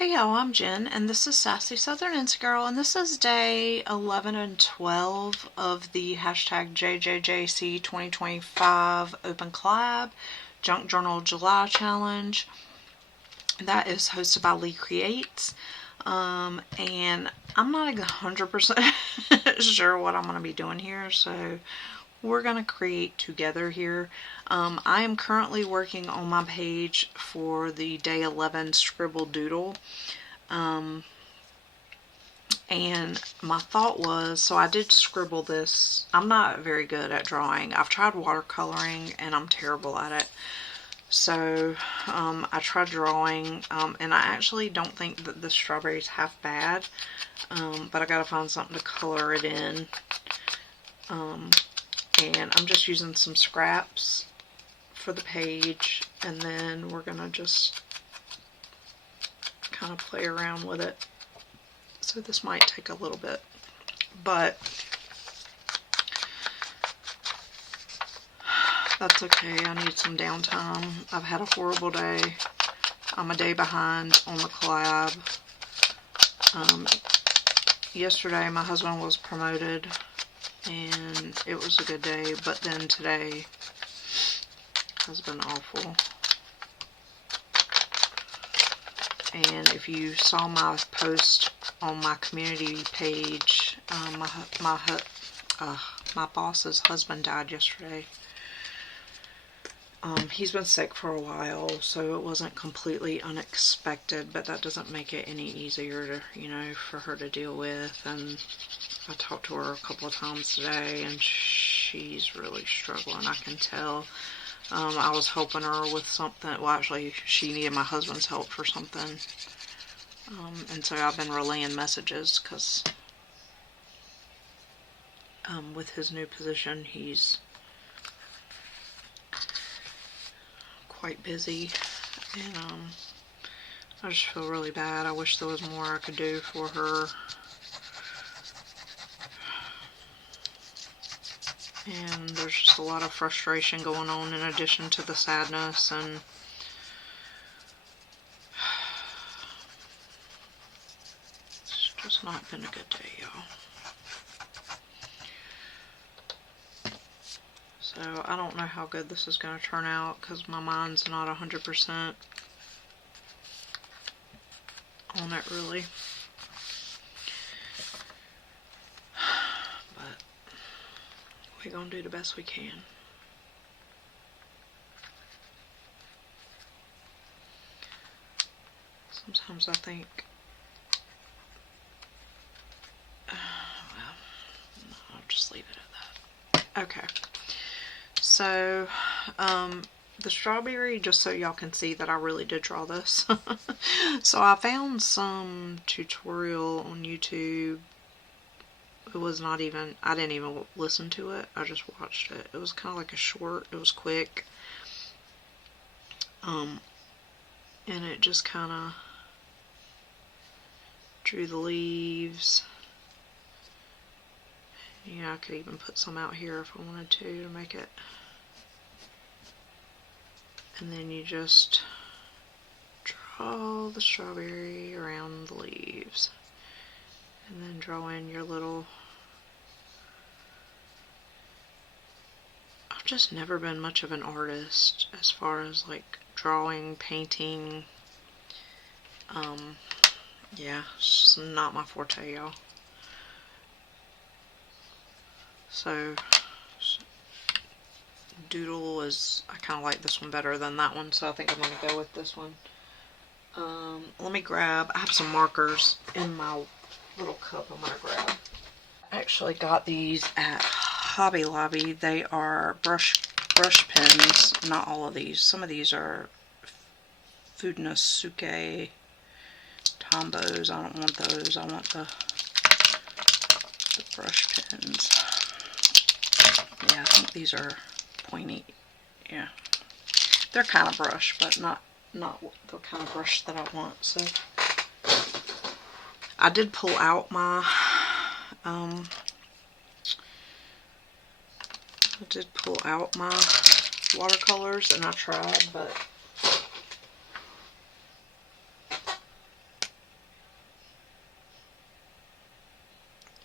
Hey y'all, I'm Jen, and this is Sassy Southern Insta Girl, and this is day 11 and 12 of the hashtag JJJC 2025 Open Collab Junk Journal July Challenge. That is hosted by Lee Creates, and I'm not 100% sure what I'm going to be doing here, so we're going to create together here. I am currently working on my page for the day 11 Scribble Doodle. And my thought was, so I did scribble this. I'm not very good at drawing. I've tried watercoloring and I'm terrible at it. So I tried drawing, and I actually don't think that the strawberry's half bad, but I gotta find something to color it in. And I'm just using some scraps for the page, and then we're gonna just kind of play around with it. So this might take a little bit, but that's okay. I need some downtime. I've had a horrible day. I'm a day behind on the collab. Yesterday my husband was promoted and it was a good day, but then today has been awful. And if you saw my post on my community page, my boss's husband died yesterday. He's been sick for a while, so it wasn't completely unexpected, but that doesn't make it any easier to, for her to deal with. And I talked to her a couple of times today, and she's really struggling, I can tell. I was helping her with something. Well, actually, she needed my husband's help for something. And so I've been relaying messages because with his new position, he's quite busy. And I just feel really bad. I wish there was more I could do for her. And there's just a lot of frustration going on in addition to the sadness, and it's just not been a good day, y'all. So I don't know how good this is going to turn out because my mind's not 100% on it really. But we're going to do the best we can. Sometimes I think, well, I'll just leave it at that. Okay. So, the strawberry, just so y'all can see that I really did draw this. So I found some tutorial on YouTube. It was not even, I didn't even listen to it. I just watched it. It was kind of like a short. It was quick. And it just kind of drew the leaves. I could even put some out here if I wanted to make it. And then you just draw the strawberry around the leaves. And then draw in your little... I've just never been much of an artist as far as like drawing, painting. Yeah, it's just not my forte, y'all. So Doodle is, I kind of like this one better than that one, so I think I'm going to go with this one. Let me grab, I have some markers in my little cup I'm going to grab. I actually got these at Hobby Lobby. They are brush pens. Not all of these. Some of these are Funakoshi Tombos. I don't want those. I want the brush pens. Yeah, I think these are pointy. Yeah, they're kind of brush, but not the kind of brush that I want. So I did pull out my watercolors, and I tried, but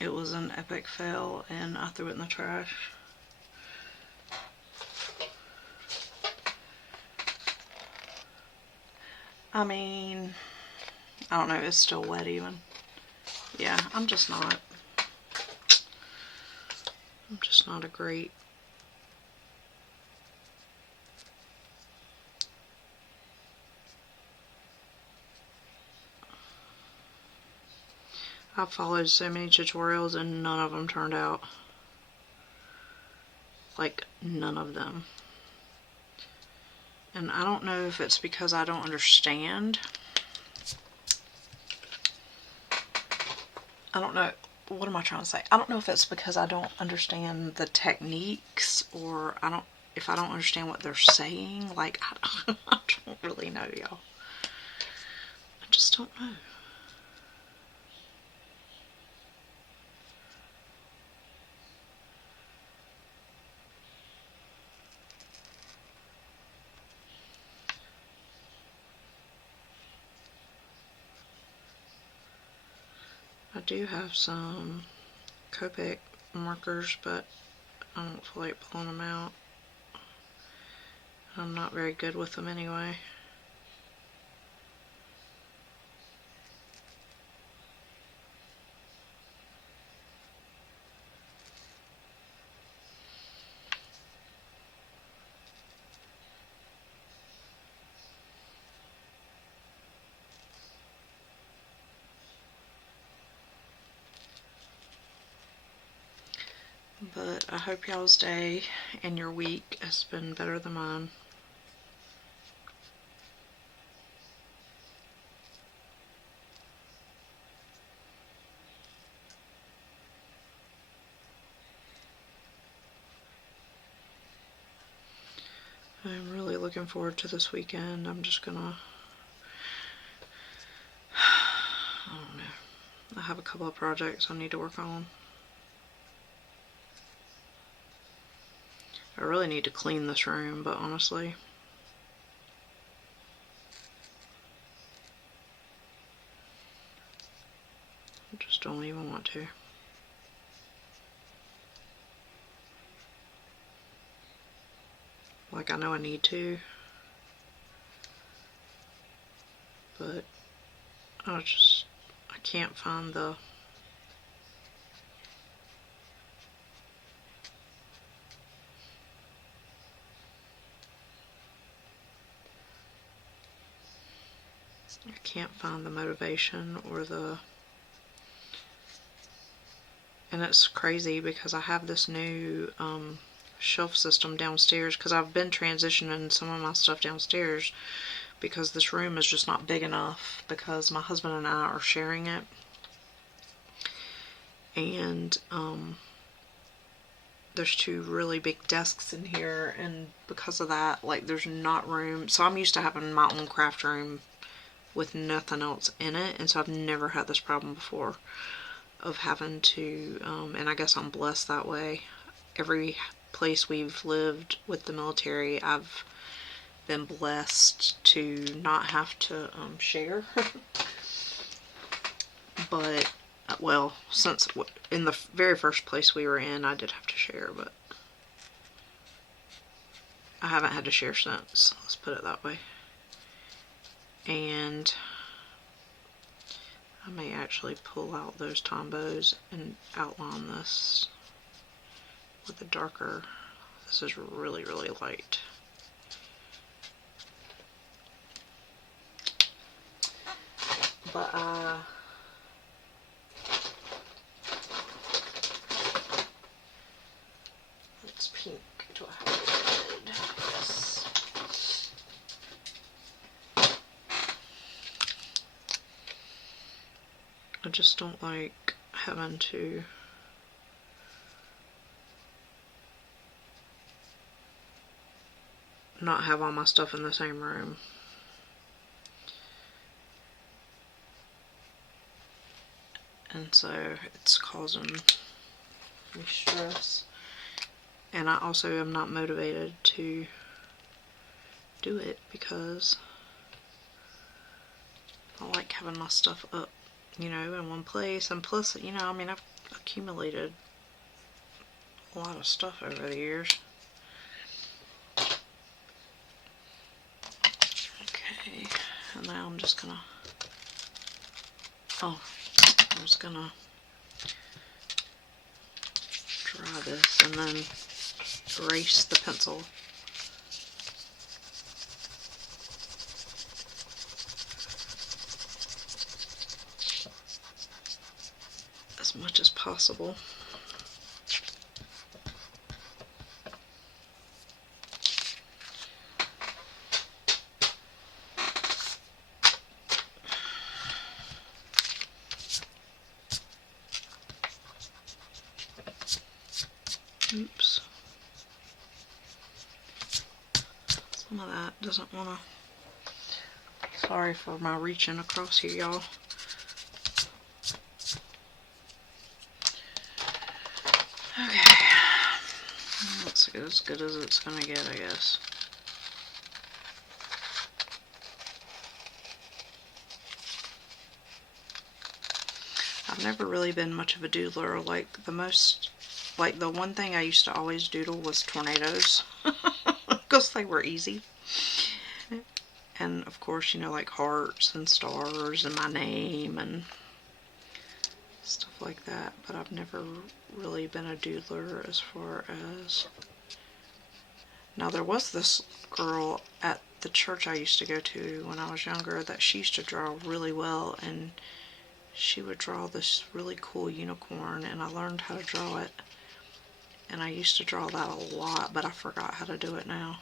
it was an epic fail and I threw it in the trash. I mean, I don't know, it's still wet even. Yeah, I'm just not a great I've followed so many tutorials and none of them turned out. Like, none of them. And I don't know if it's because I don't understand. I don't know. What am I trying to say? I don't know if it's because I don't understand the techniques, or if I don't understand what they're saying. Like, I don't really know, y'all. I just don't know. I do have some Copic markers, but I don't feel like pulling them out. I'm not very good with them anyway. But I hope y'all's day and your week has been better than mine. I'm really looking forward to this weekend. I'm just gonna, I don't know. I have a couple of projects I need to work on. I really need to clean this room, but honestly, I just don't even want to. Like, I know I need to, but I can't find the motivation or the, and it's crazy because I have this new shelf system downstairs, because I've been transitioning some of my stuff downstairs because this room is just not big enough, because my husband and I are sharing it, and there's two really big desks in here, and because of that, like, there's not room. So I'm used to having my own craft room with nothing else in it, and so I've never had this problem before of having to, and I guess I'm blessed that way. Every place we've lived with the military, I've been blessed to not have to share. But, well, since in the very first place we were in, I did have to share, but I haven't had to share since, let's put it that way. And I may actually pull out those Tombos and outline this with a darker, this is really, really light. But it's pink. Do I have red? Yes. I just don't like having to not have all my stuff in the same room. And so it's causing me stress. And I also am not motivated to do it because I like having my stuff up, you know, in one place. And plus, you know, I mean, accumulated a lot of stuff over the years. Okay, and now I'm just gonna, I'm just gonna dry this and then erase the pencil. As much as possible. Oops. Some of that doesn't want to. Sorry for my reaching across here, y'all. Okay. That's as good as it's going to get, I guess. I've never really been much of a doodler. Like the one thing I used to always doodle was tornadoes. Because they were easy. And of course, you know, like hearts and stars and my name and stuff like that. But I've never really been a doodler as far as... Now there was this girl at the church I used to go to when I was younger that she used to draw really well, and she would draw this really cool unicorn, and I learned how to draw it. And I used to draw that a lot, but I forgot how to do it now.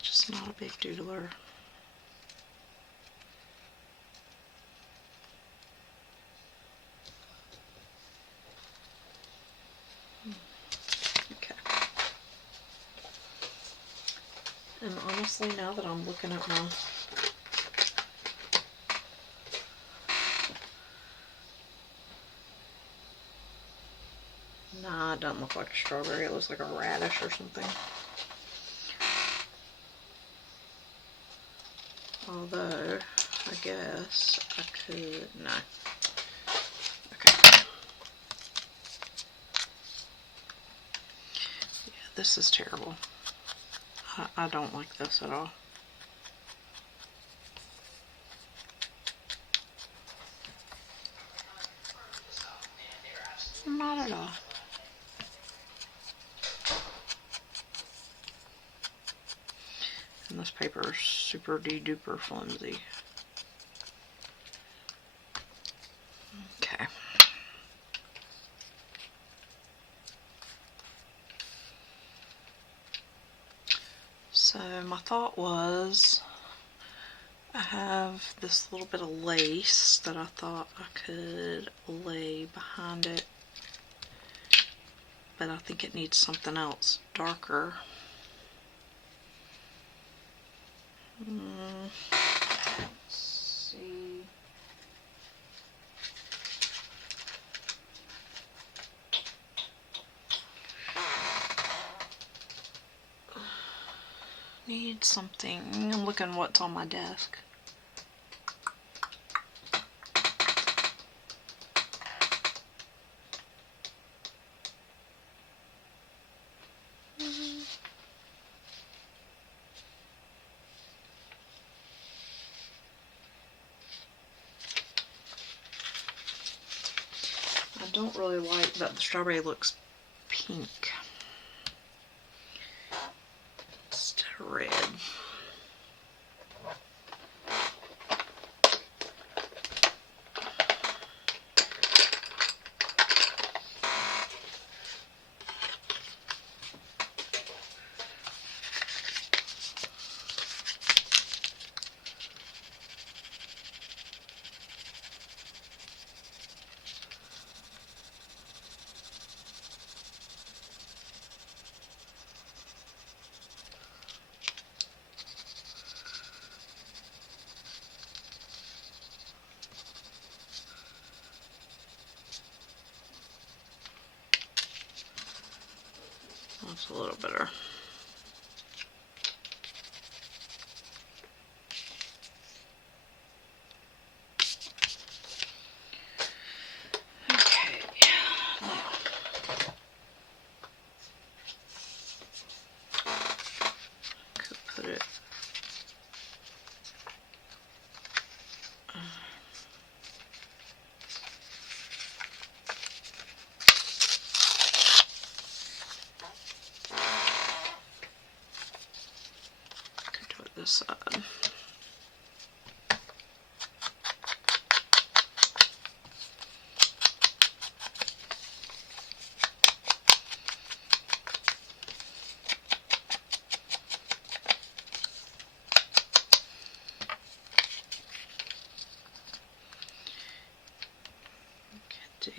Just not a big doodler. Okay. And honestly, now that I'm looking at my... Nah, it doesn't look like a strawberry. It looks like a radish or something. Although, I guess I could... No. Okay. Yeah, this is terrible. I don't like this at all. Not at all. And this paper is super duper flimsy. Okay. So my thought was, I have this little bit of lace that I thought I could lay behind it, but I think it needs something else darker. Let's see. Need something. I'm looking what's on my desk. I don't really like that the strawberry looks pink instead of red. That's a little better. this side. Do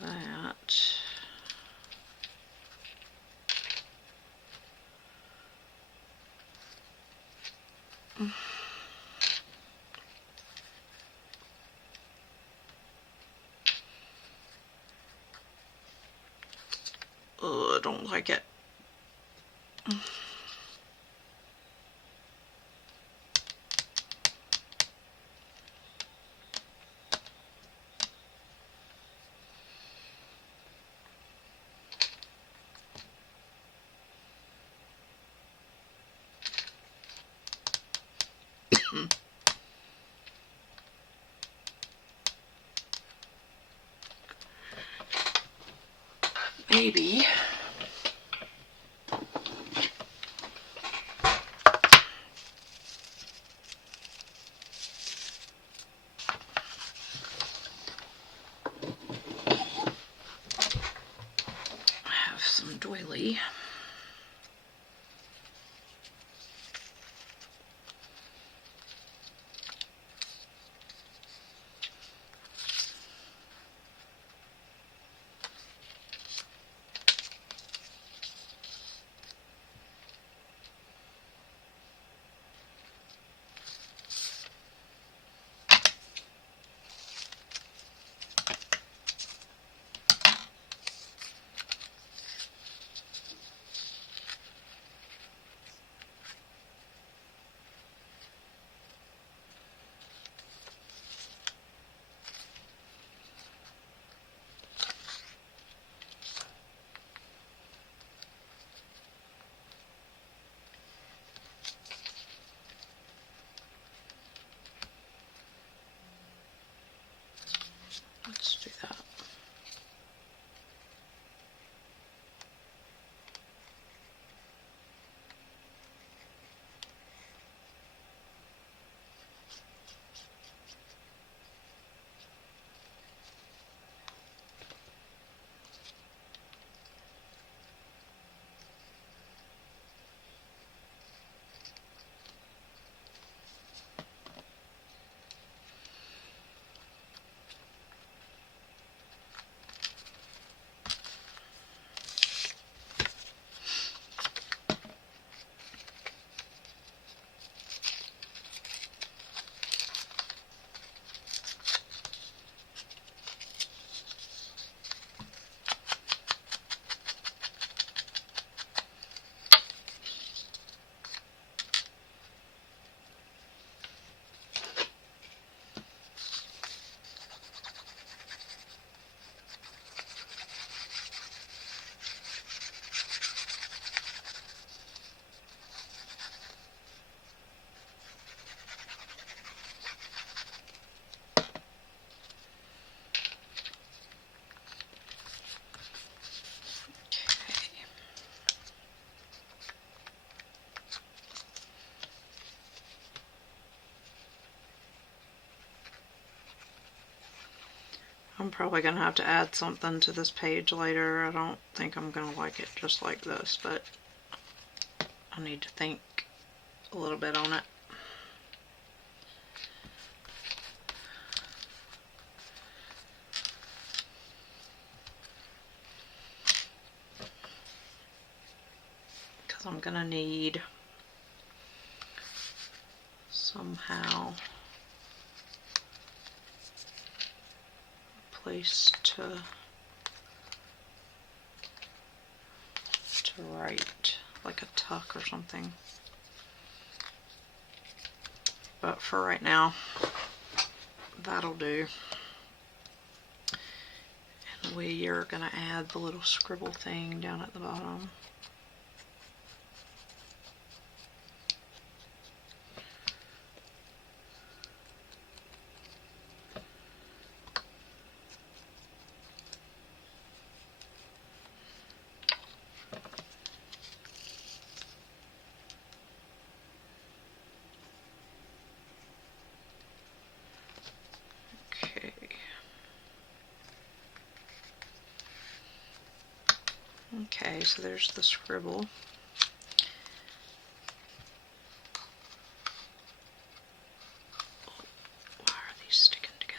that. Oh, I don't like it. Maybe. Have some doily. Let's do that. I'm probably going to have to add something to this page later. I don't think I'm going to like it just like this, but I need to think a little bit on it. Because I'm going to need somehow a place to write, like a tuck or something. But for right now, that'll do. And we are going to add the little scribble thing down at the bottom. Okay, so there's the scribble. Why are these sticking together?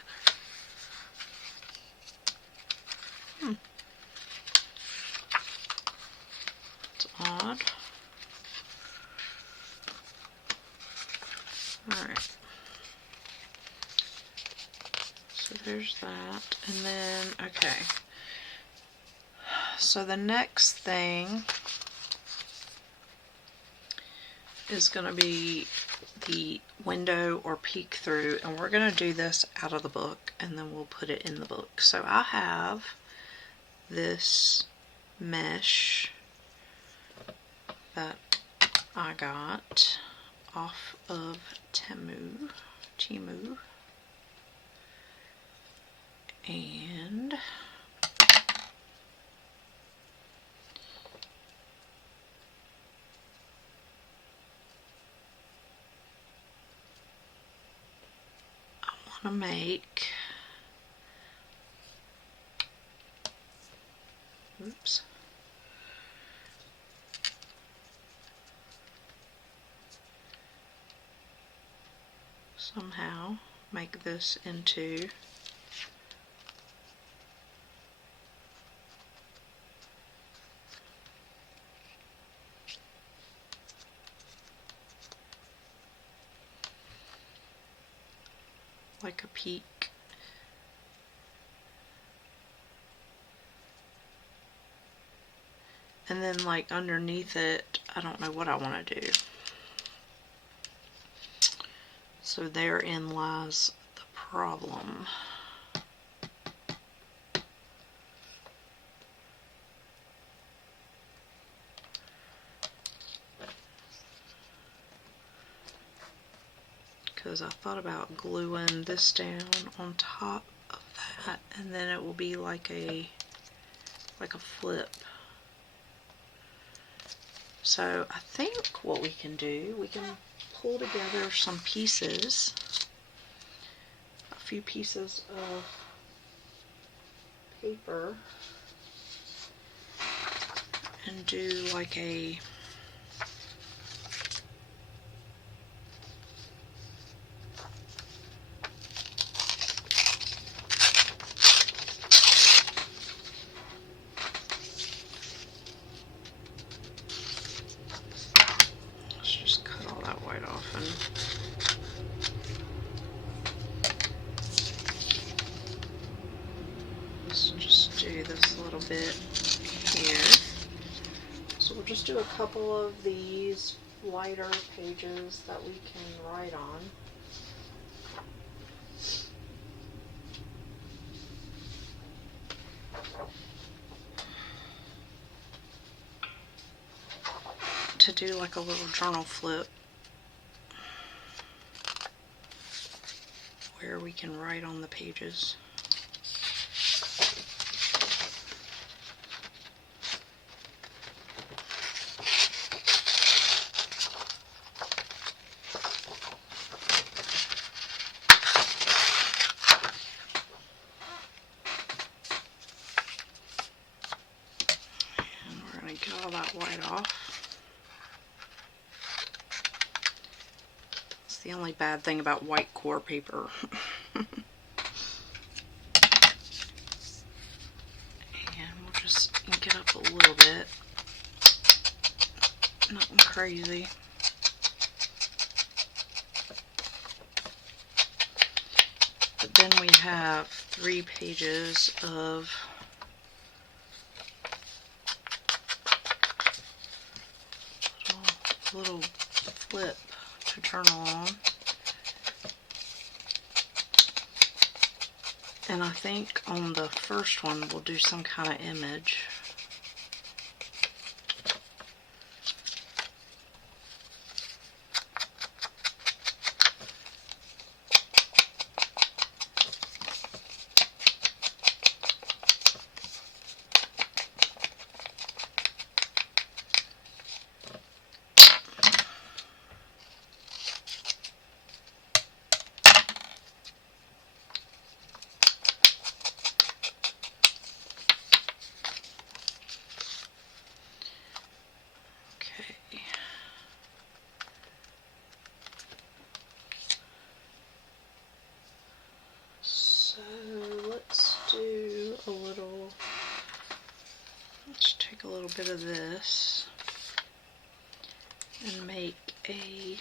It's odd. Alright. So there's that. And then, okay. So the next thing is going to be the window or peek through, and we're going to do this out of the book and then we'll put it in the book. So I have this mesh that I got off of Temu, and I want to make, oops, somehow make this into like a peak. And then like underneath it, I don't know what I want to do. So therein lies the problem. Because I thought about gluing this down on top of that, and then it will be like a flip. So I think what we can do, we can pull together some pieces, a few pieces of paper, and do like a bit here. So we'll just do a couple of these lighter pages that we can write on. To do like a little journal flip where we can write on the pages. Get all that white off. It's the only bad thing about white core paper. And we'll just ink it up a little bit. Nothing crazy. But then we have 3 pages of little flip to journal on. And I think on the first one we'll do some kind of image. little bit of this and make a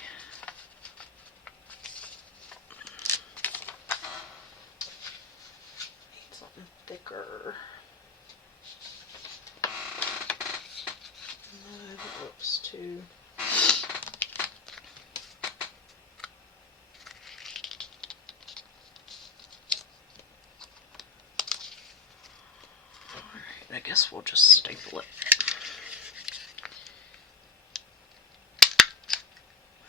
something thicker. No, that looks too. Alright, I guess we'll just staple it.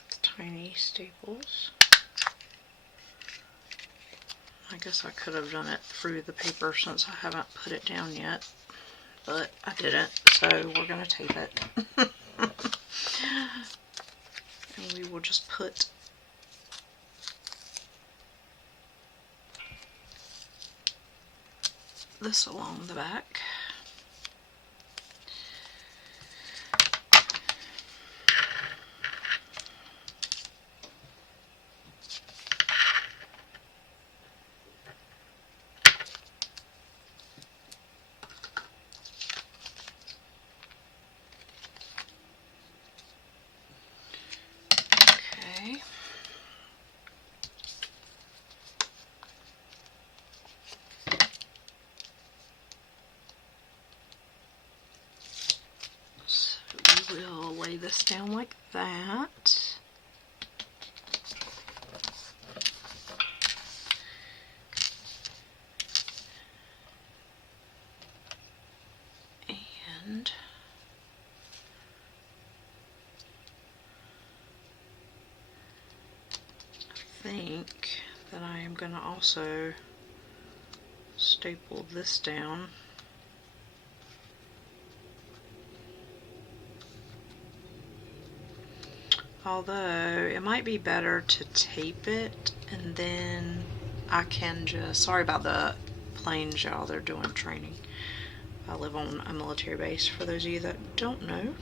With tiny staples. I guess I could have done it through the paper since I haven't put it down yet, but I didn't, so we're going to tape it. And we will just put this along the back. Okay. So we will lay this down like that. And I think that I am going to also staple this down. Although it might be better to tape it and then I can just, sorry about the planes, y'all, they're doing training. I live on a military base, for those of you that don't know.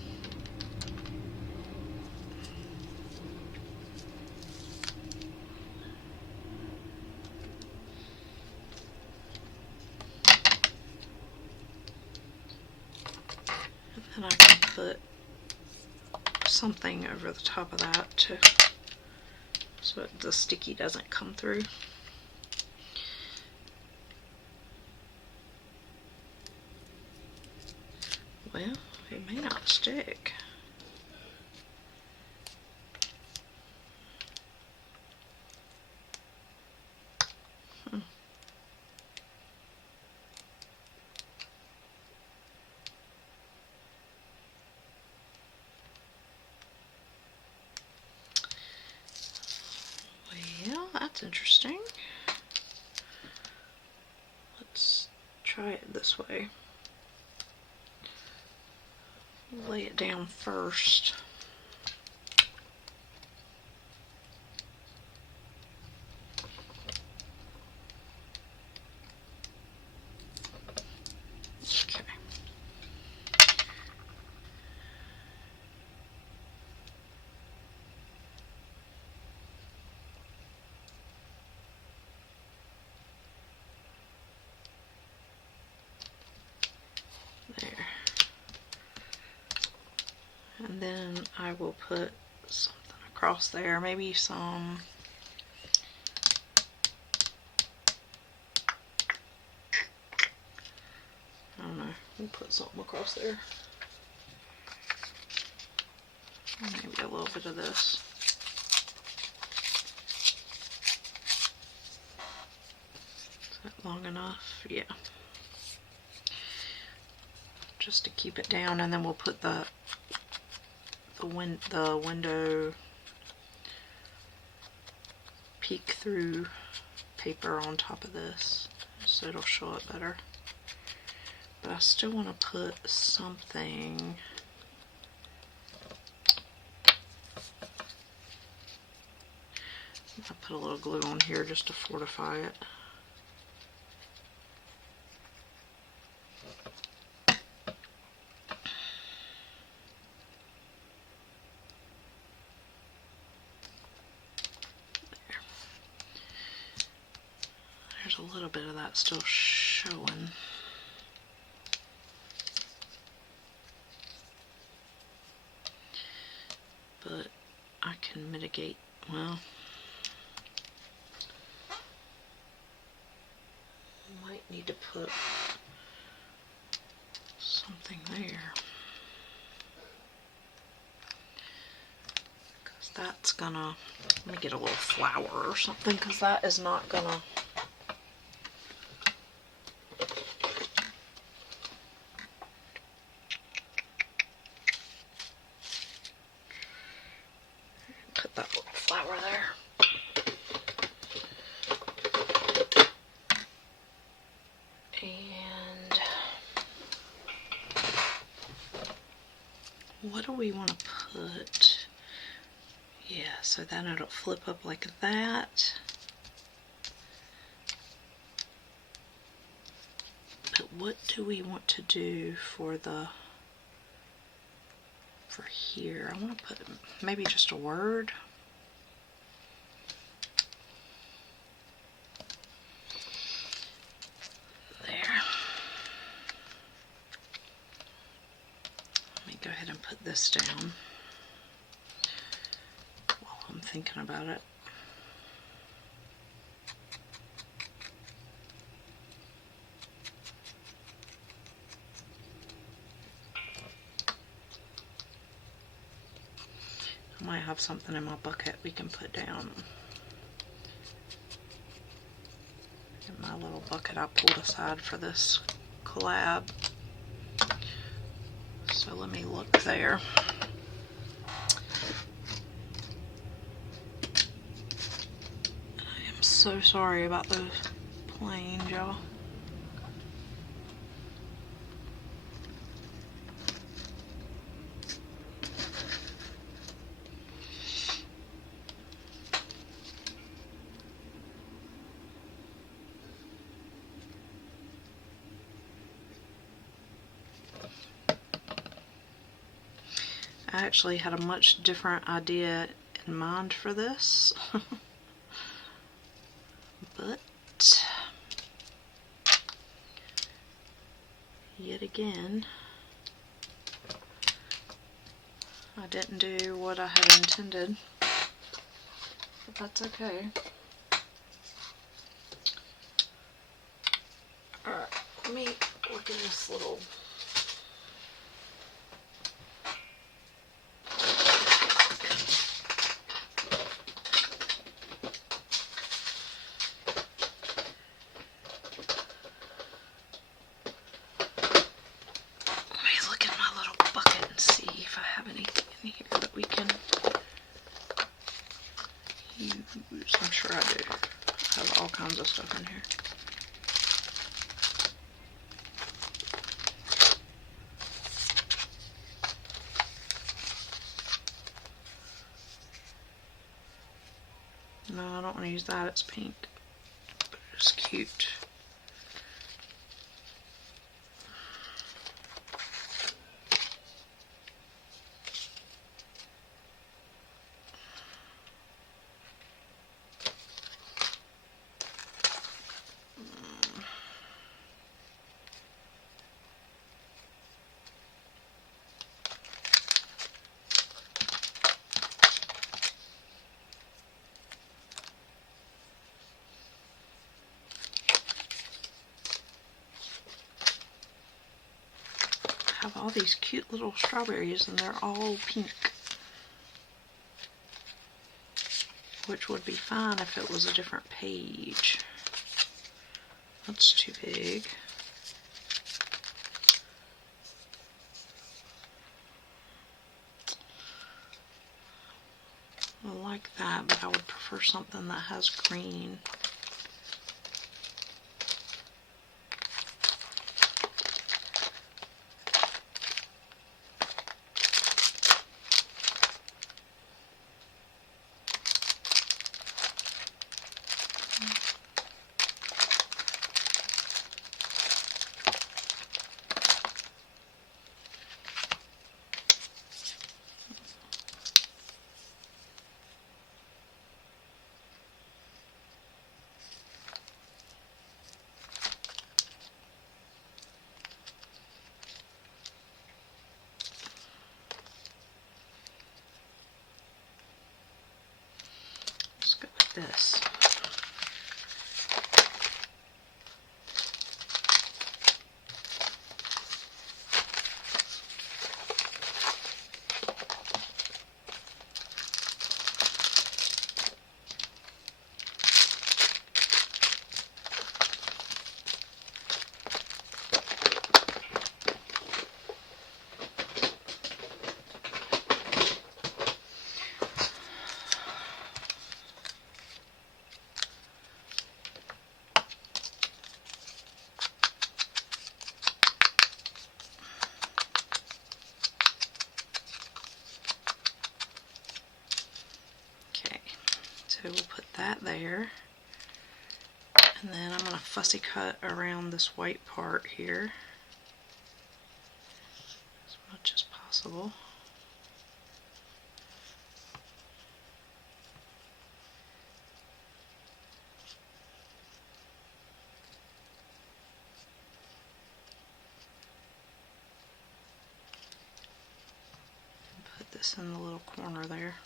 And then I can put something over the top of that so the sticky doesn't come through. Well, it may not stick. Well, that's interesting. Let's try it this way. Lay it down first. Okay. There. And then I will put something across there, maybe some I don't know, we'll put something across there. Maybe a little bit of this. Is that long enough? Yeah. Just to keep it down, and then we'll put the window peek through paper on top of this so it'll show it better. But I still want to put something. I'll put a little glue on here just to fortify it. There's a little bit of that still showing. but I can mitigate, well, might need to put something there, because that's gonna, let me get a little flower or something, because that is not gonna, put that little flower there. And what do we want to put? Yeah, so then it'll flip up like that. But what do we want to do for here? I want to put maybe just a word. There. Let me go ahead and put this down while I'm thinking about it. I might have something in my bucket we can put down. In my little bucket I pulled aside for this collab. So let me look there. I am so sorry about those planes, y'all. I actually had a much different idea in mind for this, but yet again, I didn't do what I had intended, but that's okay. Alright, let me look in this little I'm sure I do. I have all kinds of stuff in here. No, I don't want to use that. It's pink. But it's cute. Have all these cute little strawberries and they're all pink, which would be fine if it was a different page. That's too big. I like that, but I would prefer something that has green. this. So we'll put that there, and then I'm going to fussy cut around this white part here as much as possible. And put this in the little corner there.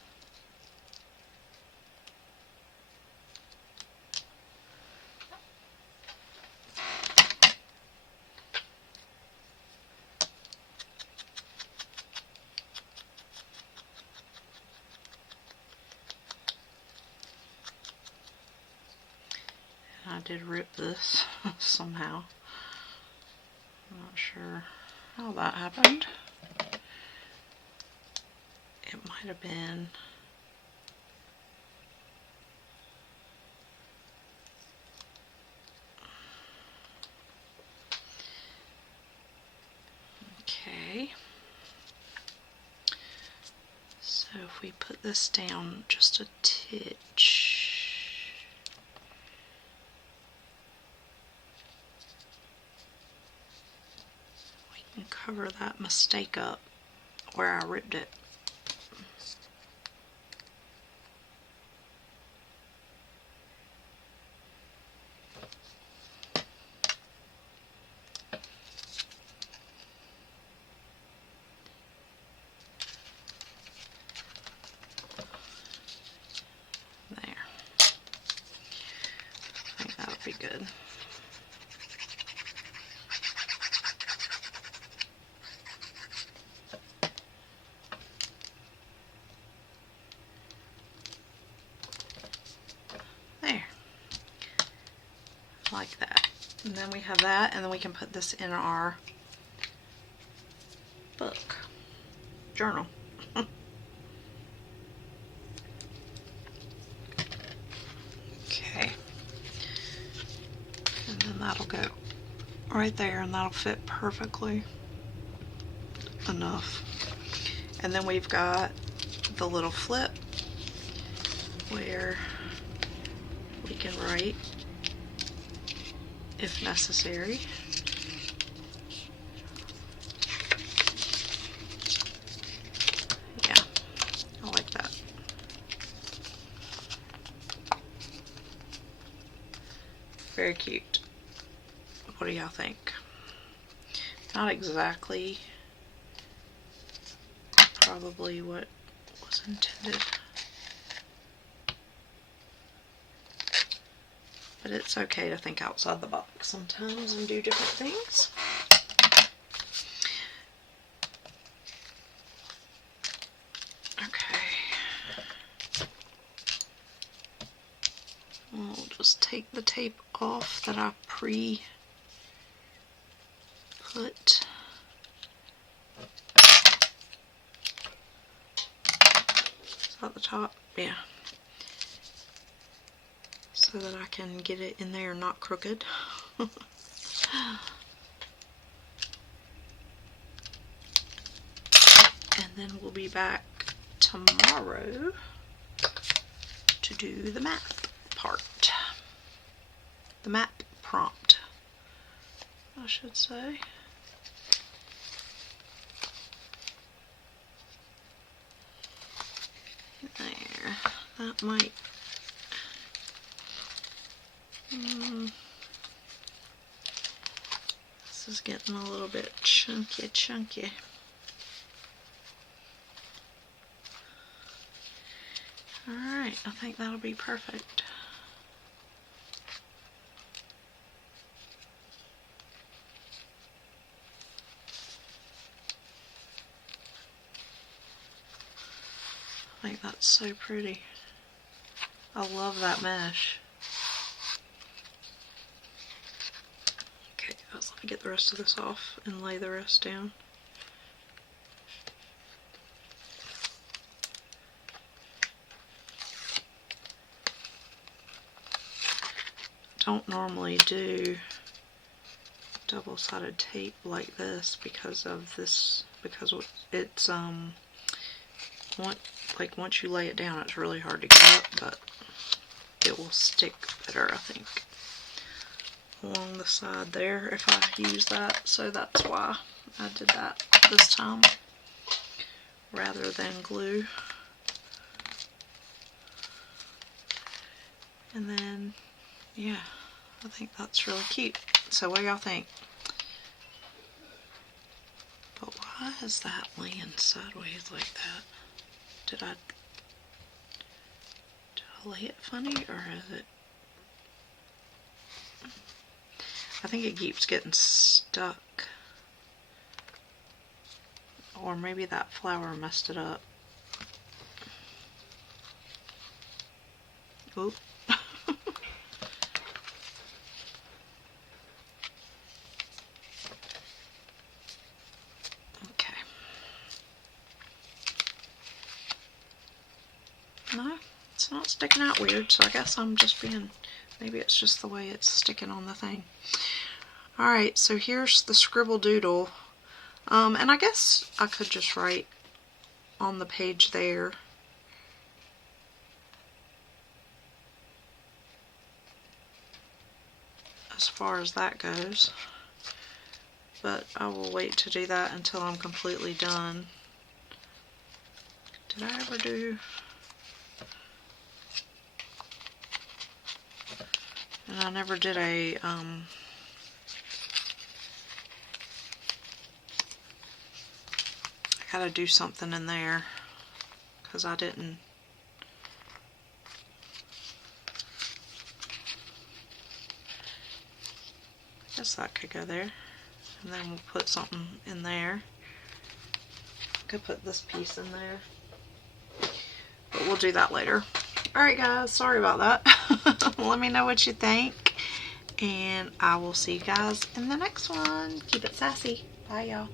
I did rip this somehow. I'm not sure how that happened. It might have been okay. So if we put this down just a titch, and cover that mistake up where I ripped it. There. I think that'll be good. Like that. And then we have that, and then we can put this in our book, journal. Okay. And then that'll go right there, and that'll fit perfectly enough. And then we've got the little flip where we can write if necessary. Yeah, I like that. Very cute. What do y'all think? Not exactly probably what was intended, but it's okay to think outside the box sometimes and do different things. Okay. We'll just take the tape off that I pre-put. Is that the top? Yeah. So that I can get it in there not crooked. And then we'll be back tomorrow to do the math part. The map prompt, I should say. There. That might... this is getting a little bit chunky. Alright, I think that'll be perfect. I think that's so pretty. I love that mesh. Okay, let's let me get the rest of this off and lay the rest down. Don't normally do double-sided tape like this because of this, because it's once you lay it down it's really hard to get up, but it will stick better, I think, along the side there if I use that. So that's why I did that this time rather than glue. And then, yeah, I think that's really cute. So what do y'all think? But why is that laying sideways like that? Did I lay it funny, or is it? I think it keeps getting stuck. Or maybe that flower messed it up. Oop. Okay. No, it's not sticking out weird, so I guess I'm just being, maybe it's just the way it's sticking on the thing. Alright, so here's the Scribble Doodle. And I guess I could just write on the page there. As far as that goes. But I will wait to do that until I'm completely done. Did I ever do... And I never did a, I gotta do something in there, because I didn't. I guess that could go there. And then we'll put something in there. Could put this piece in there. But we'll do that later. Alright guys, sorry about that. Let me know what you think. And I will see you guys in the next one. Keep it sassy. Bye y'all.